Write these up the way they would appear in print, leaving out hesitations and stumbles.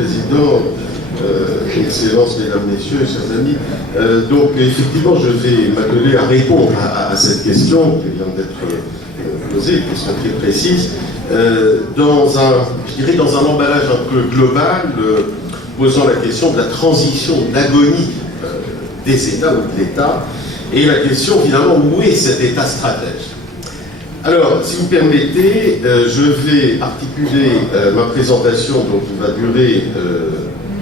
Président, Excellences, Mesdames, Messieurs, chers amis. Donc, effectivement, je vais m'atteler à répondre à cette question qui vient d'être posée, une question très précise, dans un emballage un peu global, posant la question de la transition, de l'agonie des États ou de l'État, et la question, finalement, où est cet État stratège? Alors, si vous permettez, je vais articuler ma présentation, donc qui va durer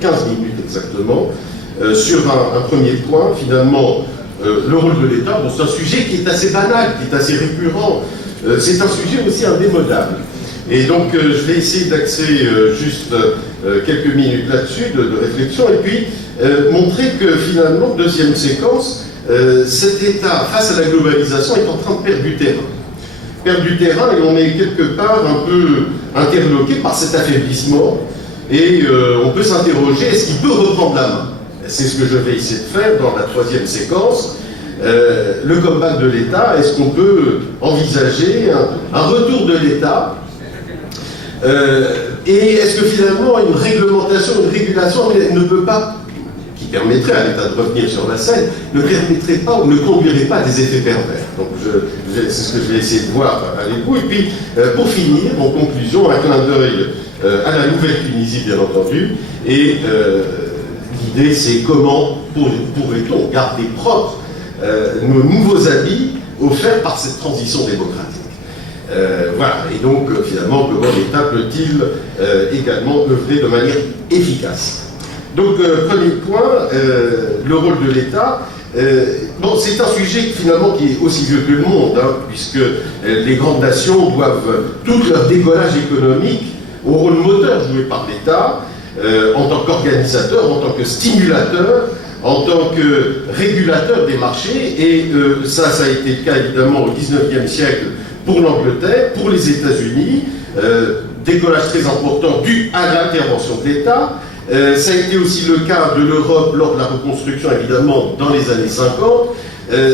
15 minutes exactement, sur un premier point, finalement, le rôle de l'État. Bon, c'est un sujet qui est assez banal, qui est assez récurrent, c'est un sujet aussi indémodable. Et donc, je vais essayer d'axer juste quelques minutes là-dessus, de réflexion, et puis montrer que finalement, deuxième séquence, cet État, face à la globalisation, est en train de perdre du terrain. Perdre du terrain, et on est quelque part un peu interloqué par cet affaiblissement, et on peut s'interroger, est-ce qu'il peut reprendre la main? C'est ce que je vais essayer de faire dans la troisième séquence. Le comeback de l'État, est-ce qu'on peut envisager un retour de l'État? Et est-ce que finalement une réglementation, une régulation ne peut pas, qui permettrait à l'État de revenir sur la scène, ne permettrait pas ou ne conduirait pas à des effets pervers? Donc c'est ce que je vais essayer de voir avec vous. Et puis, pour finir, en conclusion, un clin d'œil à la Nouvelle-Tunisie, bien entendu. Et l'idée, c'est comment pourrait-on garder propres nos nouveaux habits offerts par cette transition démocratique. Voilà, et donc finalement, comment l'État peut-il également œuvrer de manière efficace? Donc, premier point, le rôle de l'État. Bon, c'est un sujet finalement qui est aussi vieux que le monde, hein, puisque les grandes nations doivent tout leur décollage économique au rôle moteur joué par l'État, en tant qu'organisateur, en tant que stimulateur, en tant que régulateur des marchés, et ça a été le cas évidemment au XIXe siècle pour l'Angleterre, pour les États-Unis, décollage très important dû à l'intervention de l'État. Ça a été aussi le cas de l'Europe lors de la reconstruction, évidemment, dans les années 50.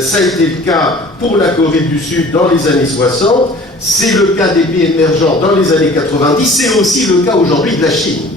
Ça a été le cas pour la Corée du Sud dans les années 60. C'est le cas des pays émergents dans les années 90. C'est aussi le cas aujourd'hui de la Chine.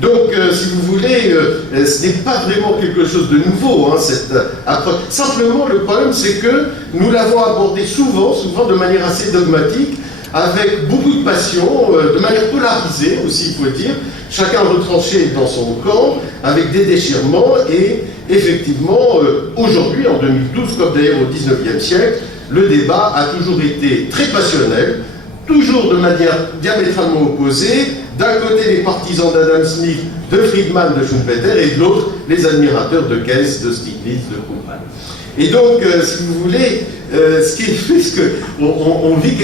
Donc, si vous voulez, ce n'est pas vraiment quelque chose de nouveau, hein, cette approche. Simplement, le problème, c'est que nous l'avons abordé souvent de manière assez dogmatique, avec beaucoup de passion, de manière polarisée aussi, il faut le dire, chacun retranché dans son camp, avec des déchirements, et effectivement, aujourd'hui, en 2012, comme d'ailleurs au XIXe siècle, le débat a toujours été très passionnel, toujours de manière diamétralement opposée. D'un côté, les partisans d'Adam Smith, de Friedman, de Schumpeter, et de l'autre, les admirateurs de Keynes, de Stiglitz, de Krugman. Et donc, si vous voulez, ce qui fait qu'on vit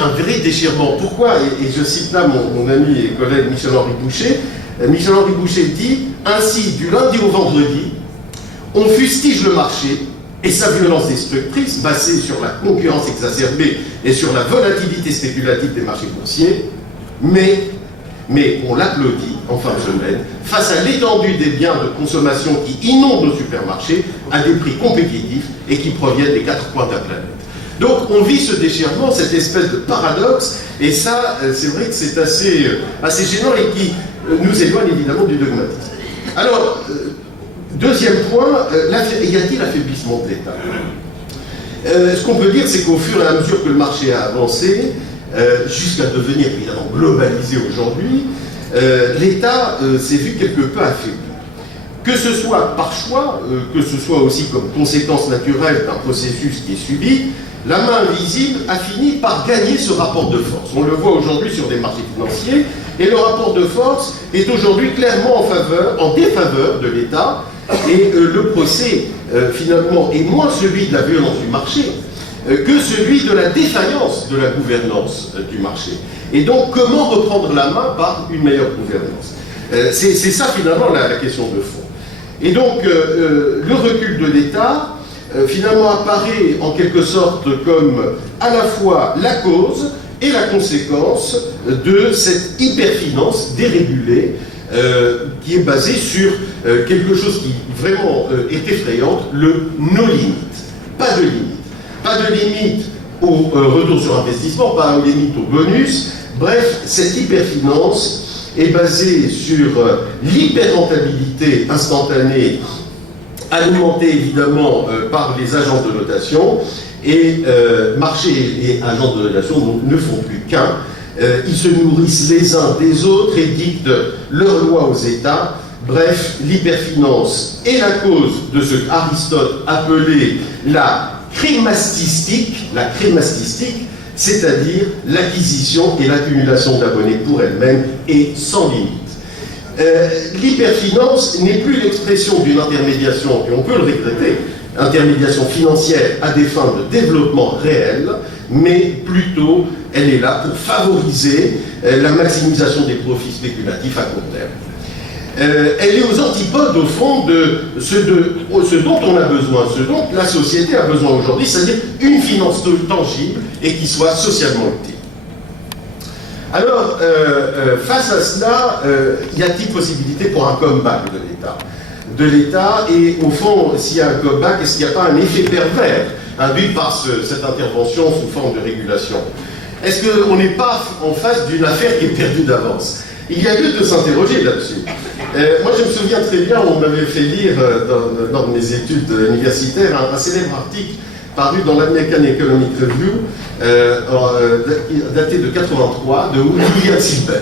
un vrai déchirement. Pourquoi? Et je cite là mon ami et collègue Michel-Henri Boucher. Michel-Henri Boucher dit « Ainsi, du lundi au vendredi, on fustige le marché et sa violence destructrice, basée sur la concurrence exacerbée et sur la volatilité spéculative des marchés boursiers, mais on l'applaudit en fin de semaine face à l'étendue des biens de consommation qui inondent nos supermarchés à des prix compétitifs et qui proviennent des quatre coins de la planète. » Donc on vit ce déchirement, cette espèce de paradoxe, et ça, c'est vrai que c'est assez gênant et qui nous éloigne évidemment du dogmatisme. Alors, deuxième point, y a-t-il affaiblissement de l'État? Ce qu'on peut dire, c'est qu'au fur et à mesure que le marché a avancé, jusqu'à devenir évidemment globalisé aujourd'hui, l'État s'est vu quelque peu affaibli. Que ce soit par choix, que ce soit aussi comme conséquence naturelle d'un processus qui est subi, la main invisible a fini par gagner ce rapport de force. On le voit aujourd'hui sur des marchés financiers, et le rapport de force est aujourd'hui clairement en défaveur de l'État, et le procès, finalement, est moins celui de la violence du marché, que celui de la défaillance de la gouvernance du marché. Et donc, comment reprendre la main par une meilleure gouvernance? C'est ça, finalement, la question de fond. Et donc, le recul de l'État, finalement, apparaît en quelque sorte comme à la fois la cause et la conséquence de cette hyperfinance dérégulée qui est basée sur quelque chose qui vraiment est effrayante, le no limit. Pas de limite. Pas de limite au retour sur investissement, pas de limite au bonus. Bref, cette hyperfinance est basé sur l'hyper-rentabilité instantanée, alimentée évidemment par les agences de notation, et marché et agences de notation ne font plus qu'un. Ils se nourrissent les uns des autres et dictent leurs lois aux États. Bref, l'hyperfinance est la cause de ce qu'Aristote appelait la crémastistique, c'est-à-dire l'acquisition et l'accumulation d'abonnés pour elle-même et sans limite. L'hyperfinance n'est plus l'expression d'une intermédiation, et on peut le regretter, intermédiation financière à des fins de développement réel, mais plutôt elle est là pour favoriser la maximisation des profits spéculatifs à court terme. Elle est aux antipodes, au fond, de ce dont on a besoin, ce dont la société a besoin aujourd'hui, c'est-à-dire une finance tangible et qui soit socialement utile. Alors, face à cela, y a-t-il possibilité pour un comeback de l'État? Et au fond, s'il y a un comeback, est-ce qu'il n'y a pas un effet pervers induit par cette intervention sous forme de régulation? Est-ce qu'on n'est pas en face d'une affaire qui est perdue d'avance? Il y a lieu de s'interroger là-dessus. Moi, je me souviens très bien, on m'avait fait lire dans mes études universitaires un célèbre article paru dans l'American Economic Review, daté de 83, de William Silber.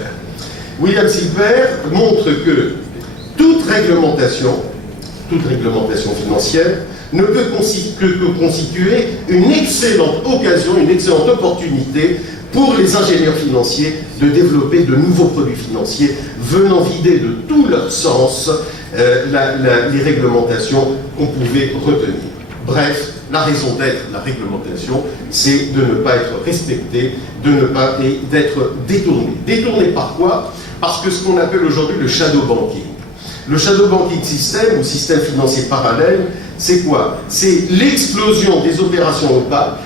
William Silber montre que toute réglementation financière ne peut que constituer une excellente occasion, une excellente opportunité pour les ingénieurs financiers de développer de nouveaux produits financiers venant vider de tout leur sens les réglementations qu'on pouvait retenir. Bref, la raison d'être de la réglementation, c'est de ne pas être respecté, d'être détourné. Détourné par quoi? Parce que ce qu'on appelle aujourd'hui le shadow banking. Le shadow banking système, ou système financier parallèle, c'est quoi? C'est l'explosion des opérations opaques,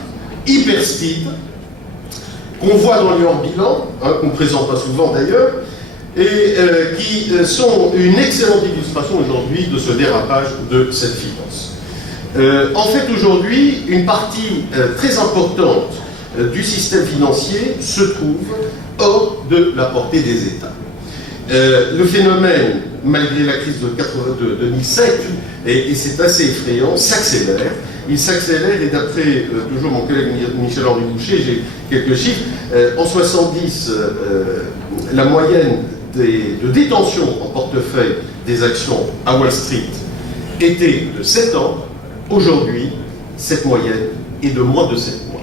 hyper speed, qu'on voit dans les hors-bilans, qu'on ne présente pas souvent d'ailleurs, et qui sont une excellente illustration aujourd'hui de ce dérapage de cette finance. En fait, aujourd'hui, une partie très importante du système financier se trouve hors de la portée des États. Le phénomène, malgré la crise de 2007, et c'est assez effrayant, s'accélère. Il s'accélère et d'après toujours mon collègue Michel-Henri Boucher, j'ai quelques chiffres. En 70, la moyenne de détention en portefeuille des actions à Wall Street était de 7 ans. Aujourd'hui, cette moyenne est de moins de 7 mois.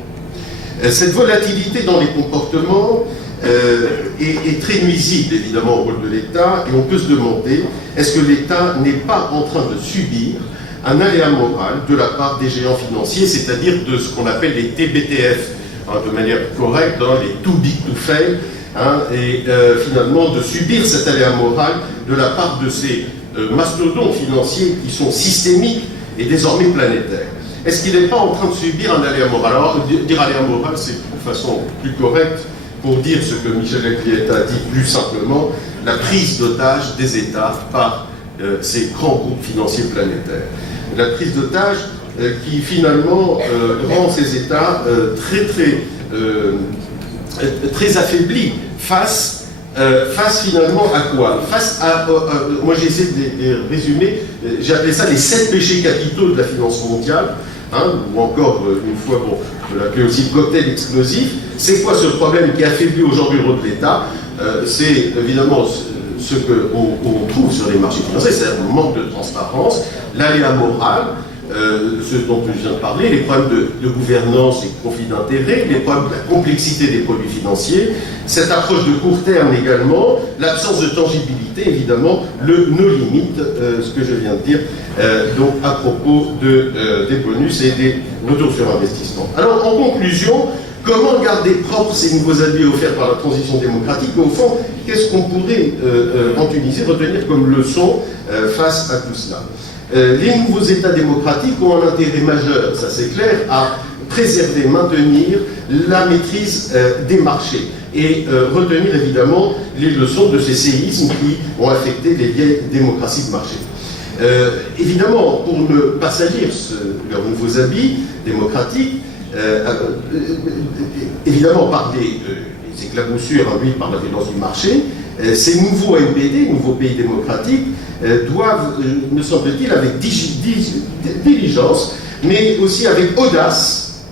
Cette volatilité dans les comportements est très nuisible évidemment au rôle de l'État, et on peut se demander, est-ce que l'État n'est pas en train de subir un aléa moral de la part des géants financiers, c'est-à-dire de ce qu'on appelle les TBTF, de manière correcte, les too big to fail, et finalement de subir cet aléa moral de la part de ces mastodontes financiers qui sont systémiques et désormais planétaires. Est-ce qu'il n'est pas en train de subir un aléa moral? Alors, dire aléa moral, c'est de façon plus correcte pour dire ce que Michel Aclietta a dit plus simplement, la prise d'otage des États par ces grands groupes financiers planétaires. La prise d'otage qui finalement rend ces États très affaiblis face finalement à quoi? Face à, moi j'ai essayé de résumer, j'ai appelé ça les 7 péchés capitaux de la finance mondiale, ou encore une fois, bon, je l'appelais aussi cocktail explosif. C'est quoi ce problème qui affaiblit aujourd'hui le rôle de l'État? C'est évidemment ce qu'on trouve sur les marchés financiers, c'est un manque de transparence, l'aléa moral, ce dont je viens de parler, les problèmes de gouvernance et de conflits d'intérêts, les problèmes de la complexité des produits financiers, cette approche de court terme également, l'absence de tangibilité, évidemment, nos limites, ce que je viens de dire, donc à propos des bonus et des retours sur investissement. Alors, en conclusion, comment garder propres ces nouveaux habits offerts par la transition démocratique? Au fond, qu'est-ce qu'on pourrait en Tunisie retenir comme leçon face à tout cela? Les nouveaux États démocratiques ont un intérêt majeur, ça c'est clair, à préserver, maintenir la maîtrise des marchés et retenir évidemment les leçons de ces séismes qui ont affecté les vieilles démocraties de marché. Évidemment, pour ne pas salir leurs nouveaux habits démocratiques, évidemment parler éclaboussures induites par la violence du marché, ces nouveaux MPD, nouveaux pays démocratiques, doivent, me semble-t-il, avec diligence, mais aussi avec audace,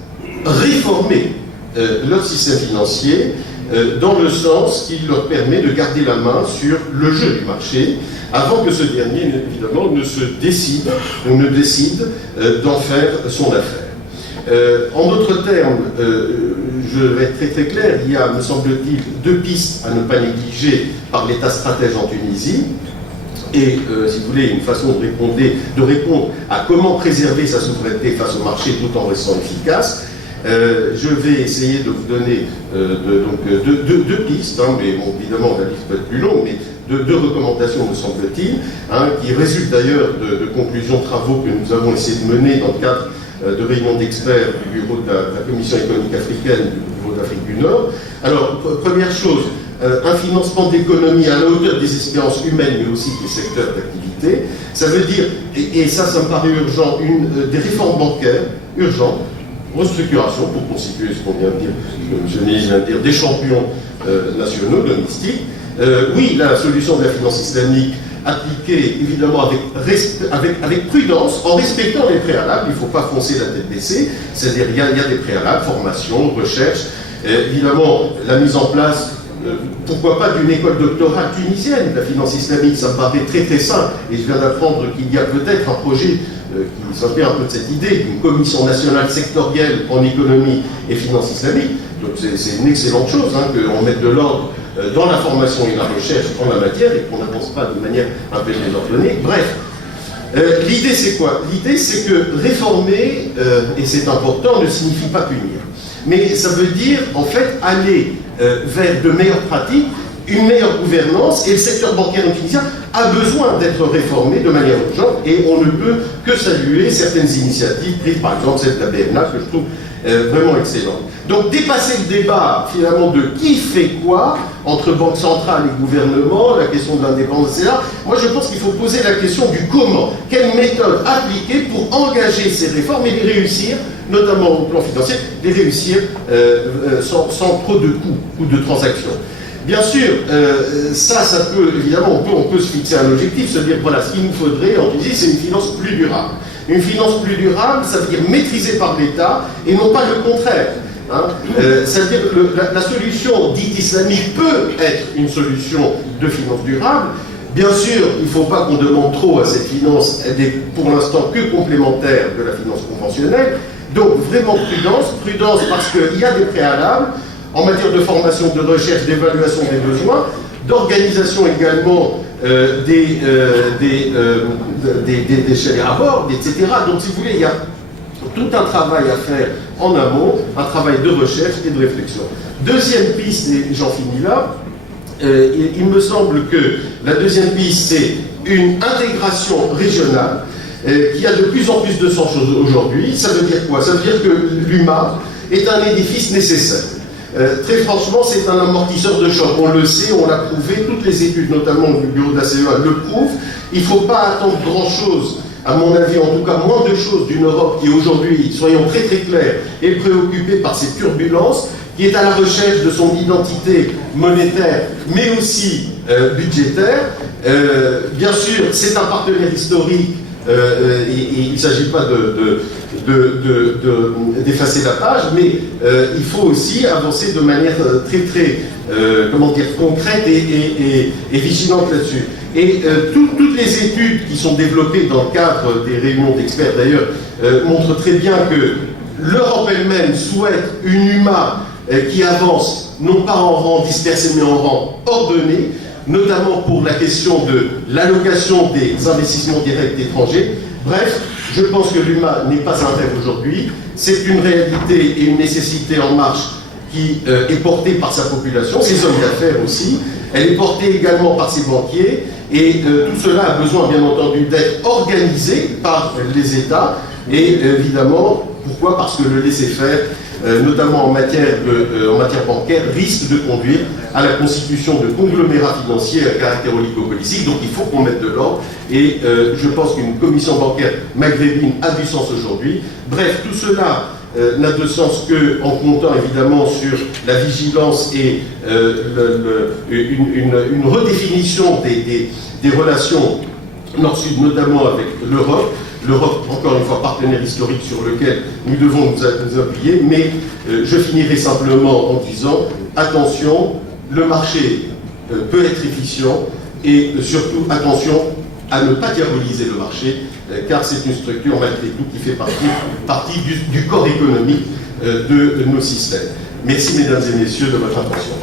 réformer leur système financier dans le sens qui leur permet de garder la main sur le jeu du marché, avant que ce dernier, évidemment, ne se décide ou ne décide d'en faire son affaire. En d'autres termes, je vais être très très clair, il y a, me semble-t-il, deux pistes à ne pas négliger par l'État stratège en Tunisie. Et, si vous voulez, une façon de répondre à comment préserver sa souveraineté face au marché tout en restant efficace. Je vais essayer de vous donner deux pistes, hein, mais bon, évidemment la liste peut être plus longue, mais deux recommandations, me semble-t-il, hein, qui résultent d'ailleurs de conclusions de travaux que nous avons essayé de mener dans le cadre de réunions d'experts du bureau de la Commission économique africaine, du bureau d'Afrique du Nord. Alors, première chose, un financement d'économie à la hauteur des espérances humaines, mais aussi des secteurs d'activité. Ça veut dire, et ça me paraît urgent, des réformes bancaires urgentes, restructuration pour constituer ce qu'on vient de dire, ce que M. le ministre vient de dire, des champions nationaux, domestiques. Oui, la solution de la finance islamique appliquée évidemment avec prudence, en respectant les préalables. Il ne faut pas foncer la tête baissée, c'est-à-dire il y a des préalables, formation, recherche, évidemment la mise en place, pourquoi pas d'une école doctorale tunisienne, la finance islamique, ça me paraît très très simple, et je viens d'apprendre qu'il y a peut-être un projet qui s'inspire un peu de cette idée d'une commission nationale sectorielle en économie et finance islamique. Donc c'est une excellente chose hein, qu'on mette de l'ordre dans la formation et la recherche en la matière et qu'on n'avance pas de manière un peu désordonnée. Bref, l'idée c'est quoi? L'idée c'est que réformer, et c'est important, ne signifie pas punir. Mais ça veut dire en fait aller vers de meilleures pratiques, une meilleure gouvernance, et le secteur bancaire tunisien a besoin d'être réformé de manière urgente, et on ne peut que saluer certaines initiatives prises, par exemple celle de la BNA, que je trouve vraiment excellente. Donc dépasser le débat finalement de qui fait quoi entre banque centrale et gouvernement, la question de l'indépendance, etc. Moi je pense qu'il faut poser la question du comment, quelle méthode appliquer pour engager ces réformes et les réussir, notamment au plan financier, les réussir sans trop de coûts ou de transactions. Bien sûr, ça peut, évidemment, on peut se fixer un objectif, se dire, voilà, ce qu'il nous faudrait en Tunisie, c'est une finance plus durable. Une finance plus durable, ça veut dire maîtrisée par l'État, et non pas le contraire. Hein. C'est-à-dire que la solution dite islamique peut être une solution de finance durable. Bien sûr, il ne faut pas qu'on demande trop à cette finance, elle n'est pour l'instant que complémentaire de la finance conventionnelle. Donc, vraiment prudence parce qu'il y a des préalables, en matière de formation, de recherche, d'évaluation des besoins, d'organisation également des chaînes à bord, etc. Donc, si vous voulez, il y a tout un travail à faire en amont, un travail de recherche et de réflexion. Deuxième piste, et j'en finis là, il me semble que la deuxième piste, c'est une intégration régionale qui a de plus en plus de sens aujourd'hui. Ça veut dire quoi? Ça veut dire que l'UMA est un édifice nécessaire. Très franchement, c'est un amortisseur de choc. On le sait, on l'a prouvé, toutes les études, notamment du bureau de la CEA, le prouvent. Il ne faut pas attendre grand-chose, à mon avis, en tout cas moins de choses d'une Europe qui aujourd'hui, soyons très très clairs, est préoccupée par ces turbulences, qui est à la recherche de son identité monétaire, mais aussi budgétaire. Bien sûr, c'est un partenaire historique, et il ne s'agit pas d'effacer la page, mais il faut aussi avancer de manière très très concrète et vigilante là-dessus. Et toutes les études qui sont développées dans le cadre des réunions d'experts d'ailleurs montrent très bien que l'Europe elle-même souhaite une UMA qui avance non pas en rang dispersé mais en rang ordonné, notamment pour la question de l'allocation des investissements directs étrangers. Bref, je pense que l'UMA n'est pas un rêve aujourd'hui, c'est une réalité et une nécessité en marche qui est portée par sa population, ses hommes d'affaires aussi, elle est portée également par ses banquiers, et tout cela a besoin bien entendu d'être organisé par les États, et évidemment, pourquoi? Parce que le laisser-faire, notamment en matière bancaire, risque de conduire à la constitution de conglomérats financiers à caractère oligopolistique. Donc il faut qu'on mette de l'ordre, et je pense qu'une commission bancaire maghrébine a du sens aujourd'hui. Bref, tout cela n'a de sens qu'en comptant évidemment sur la vigilance et une redéfinition des relations Nord-Sud, notamment avec l'Europe. L'Europe, encore une fois, partenaire historique sur lequel nous devons nous appuyer, mais je finirai simplement en disant, attention, le marché peut être efficient, et surtout, attention à ne pas diaboliser le marché, car c'est une structure, malgré tout, qui fait partie du corps économique de nos systèmes. Merci, mesdames et messieurs, de votre attention.